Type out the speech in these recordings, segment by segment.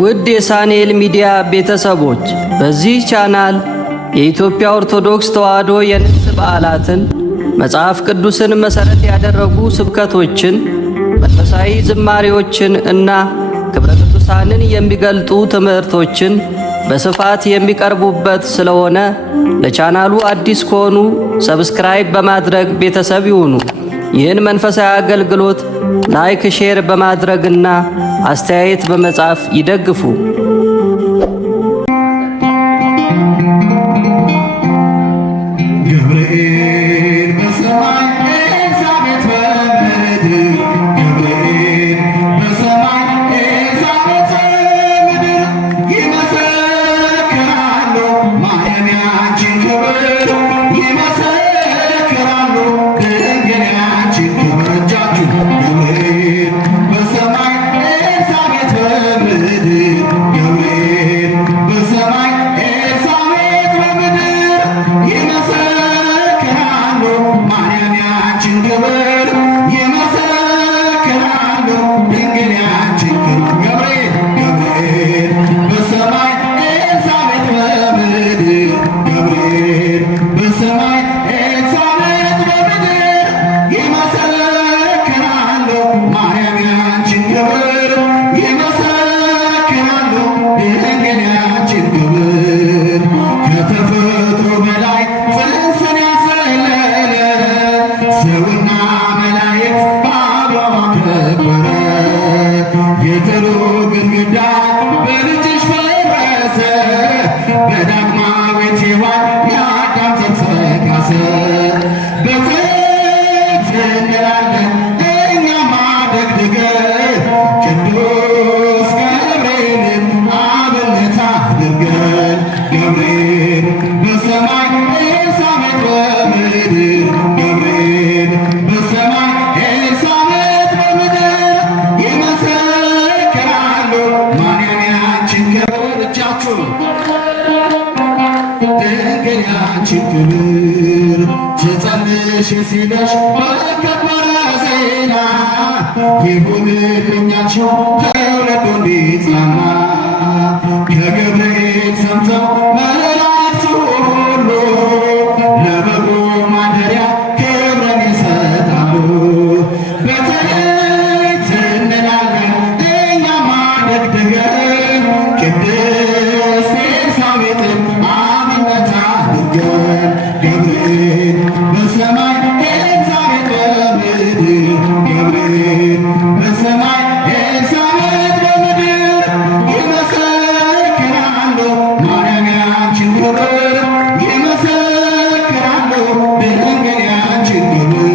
ውድ የሳኔል ሚዲያ ቤተሰቦች በዚህ ቻናል የኢትዮጵያ ኦርቶዶክስ ተዋሕዶ የንግስ በዓላትን፣ መጽሐፍ ቅዱስን መሠረት ያደረጉ ስብከቶችን፣ መንፈሳዊ ዝማሬዎችን እና ክብረ ቅዱሳንን የሚገልጡ ትምህርቶችን በስፋት የሚቀርቡበት ስለሆነ ለቻናሉ አዲስ ከሆኑ ሰብስክራይብ በማድረግ ቤተሰብ ይሁኑ። ይህን መንፈሳዊ አገልግሎት ላይክ፣ ሼር በማድረግና አስተያየት በመጻፍ ይደግፉ። ሲለሽ በከበረ ዜና ይሁንልኛችሁ ተወለዶ እንዲጽናና ከገብርኤል ሰምተው መላእክቱ ሁሉ ለበጉ ማደሪያ ክብርን ይሰጣሉ። በተለይ እንላለን እኛማ ደግደገን ቅድስት ኤልሳቤጥን አብነት አድርገን ገብርኤል በሰማይ ኤልሳቤጥ በምድር ገብርኤል በሰማይ ኤልሳቤጥ በምድር ይመሰክራሉ ማርያም ያንቺን ክብር ይመሰክራሉ ድንግል ያንቺን ክብር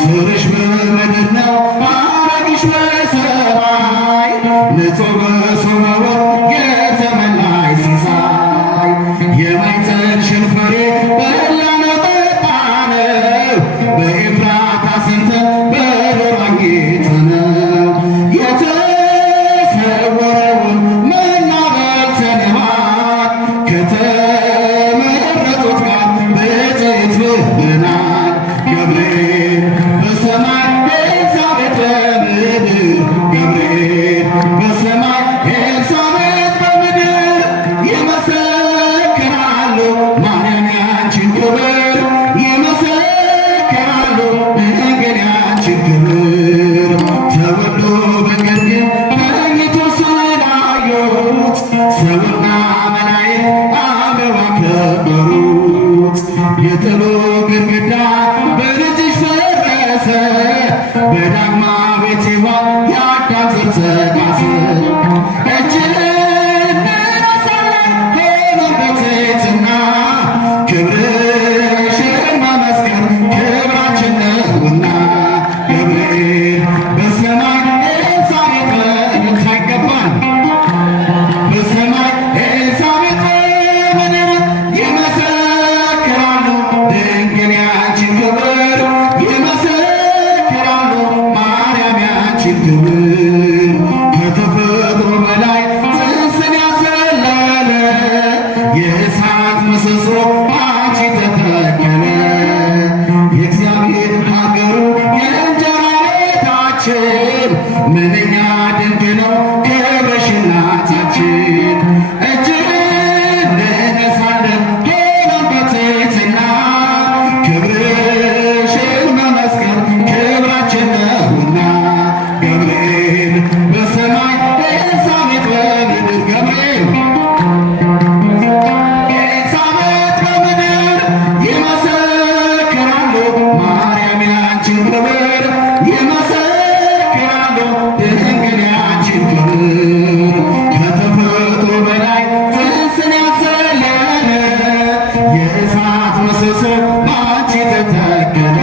ስርሽ በምድር ነው ሐረግሽ በሰማይ ንጹሕ በሰማይ የተመላሽ ሲሳይ የማኅፀንሽን ፍሬ በላነው ጠጣነው በኤፍራታ ሰምተን በዱር አግኝተነው የተሰወረውን መና በልተነዋል ከተመረጡት ጋር ብፅዕት ብለናል። ገብርኤል በሰማይ ኤልሳቤጥ በምድር ገብርኤል በሰማይ ኤልሳቤጥ በምድር ይመሰክራሉ በዳግማዊት ሔዋን የአዳም ዘር ተጋስን እጅን እንነሳለን ሆነን በትሕትና ክብርሽን መመስከር ክብራችን ነውና ገብርኤል በሰማይ ኤልሳቤጥ በእልልታ ይገባል በሰማይ ኤልሳቤጥ በምድር ይመሰክራሉ ድንግል ያንቺን ክብር ይመሰክራሉ ማርያም ያንቺን ክብር ከተፈጥሮ በላይ ጽንስን ያዘለለ የእሳት ምሰሶ አንቺ ተተከለ የእግዚአብሔር ሀገሩ የእንጀራ ቤታችን ምንኛ ድንቅ ነው ክብርሽ እናታችን እጅን እንነሳለን ሆነን በትሕትና ክብርሽን መመስከር ክብራችን ነውና ገብርኤል በሰማይ ኤልሳቤጥ በምድር ገብርኤል ኤልሳቤጥ በምድር ይመሰክራሉ ማርያም ያንቺን ክብር ይመሰክራሉ ድንግል ያንቺን ክብር ከተፈጥሮ በላይ ጽንስን ያዘለለ የእሳት ምሰሶ በአንቺ ተተከለ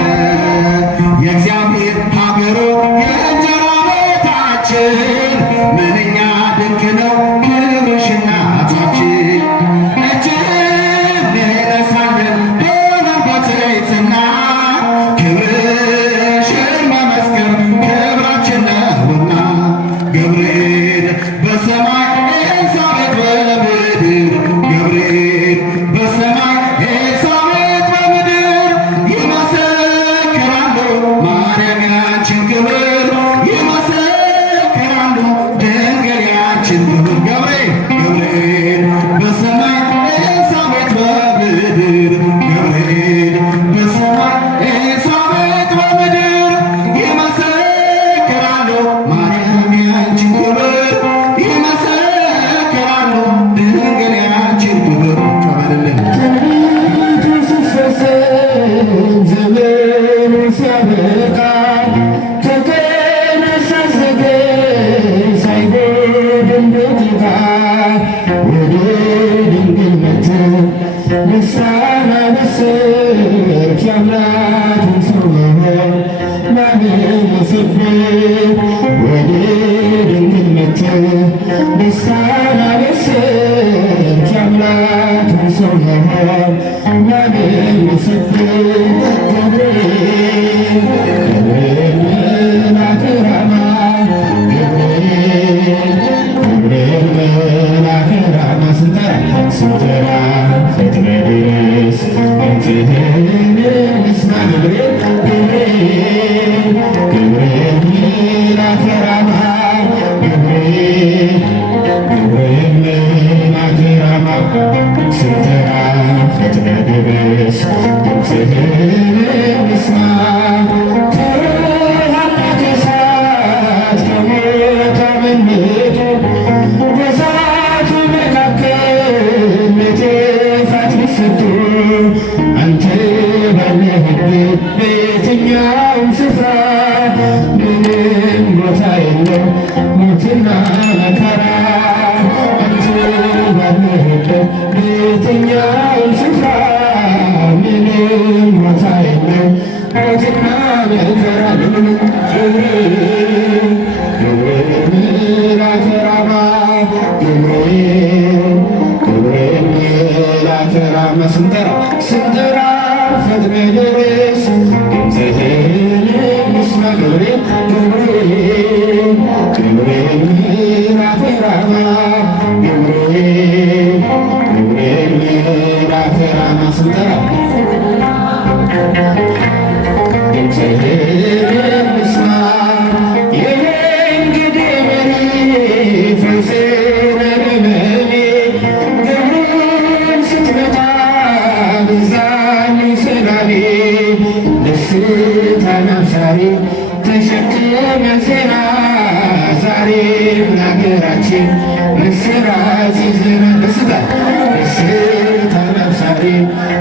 የእግዚአብሔር ሀገሩ የእንጀራ ቤታችን ምንኛ ድንቅ ነው ክብርሽ እናታችን እጅን እንነሳለን ሆነን በትሕትና ክብርሽን መመስከር ክብራችን ነውና ገብርኤል በሰማይ ኤልሳቤጥ በምድር ገብርኤል በሰማይ ኤልሳቤጥ በምድር ይመሰክራሉ ማርያም ያንቺን ክብር ይመሰክራሉ ድንግል ያንቺን ክብር ገብርኤል በሰማይ ኤልሳቤጥ በምድር ገብርኤል በሰማይ ኤልሳቤጥ በምድር ይመሰክራሉ ማርያም ያንቺን ክብር ይመሰክራሉ ድንግል ያንቺን ክብር ተባለልን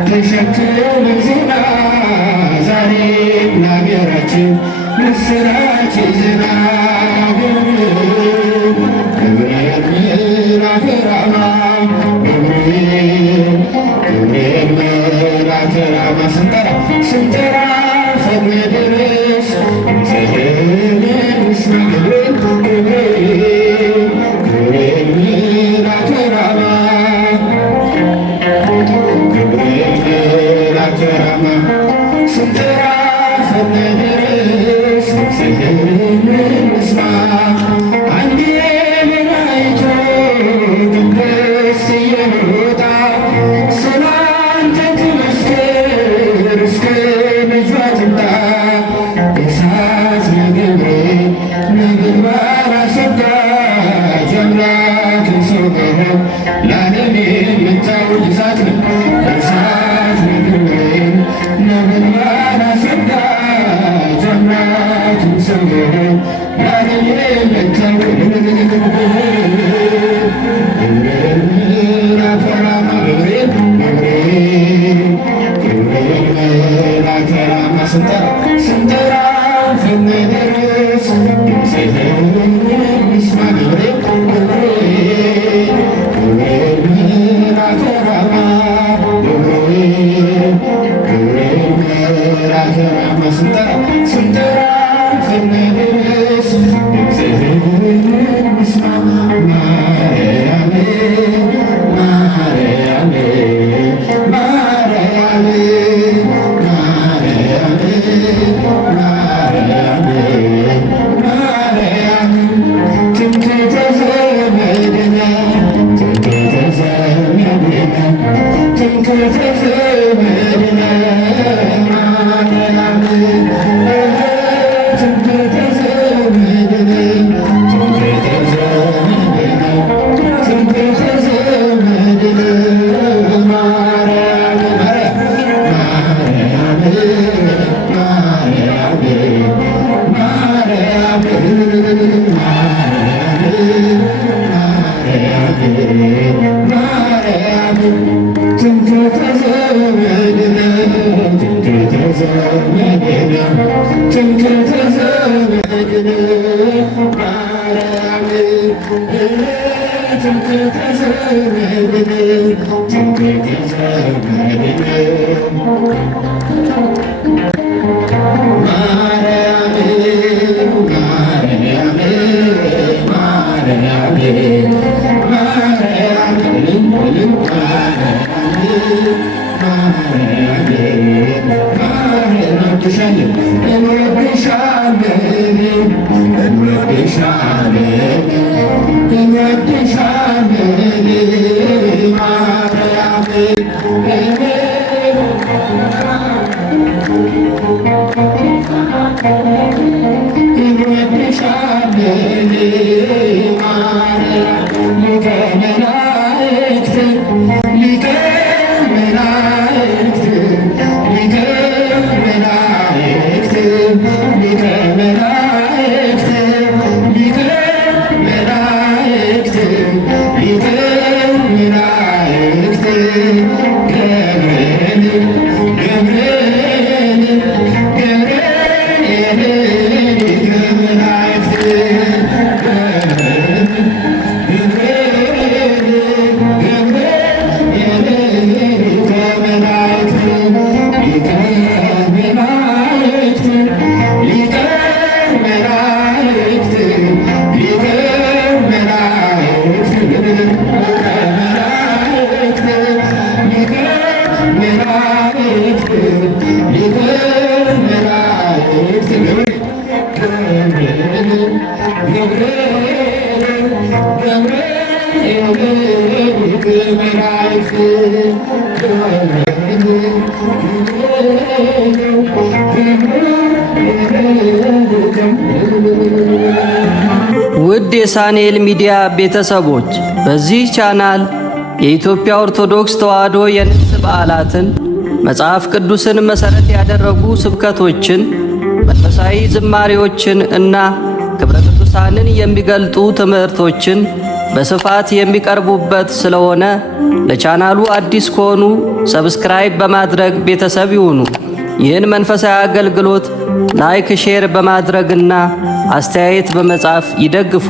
ተሸክመን ዜና ዛሬ ለሀገራችን ምስራ ውድ የሳኔል ሚዲያ ቤተሰቦች በዚህ ቻናል የኢትዮጵያ ኦርቶዶክስ ተዋሕዶ የንግስ በዓላትን፣ መጽሐፍ ቅዱስን መሠረት ያደረጉ ስብከቶችን፣ መንፈሳዊ ዝማሬዎችን እና ክብረ ቅዱሳንን የሚገልጡ ትምህርቶችን በስፋት የሚቀርቡበት ስለሆነ ለቻናሉ አዲስ ከሆኑ ሰብስክራይብ በማድረግ ቤተሰብ ይሁኑ። ይህን መንፈሳዊ አገልግሎት ላይክ፣ ሼር በማድረግና አስተያየት በመጻፍ ይደግፉ።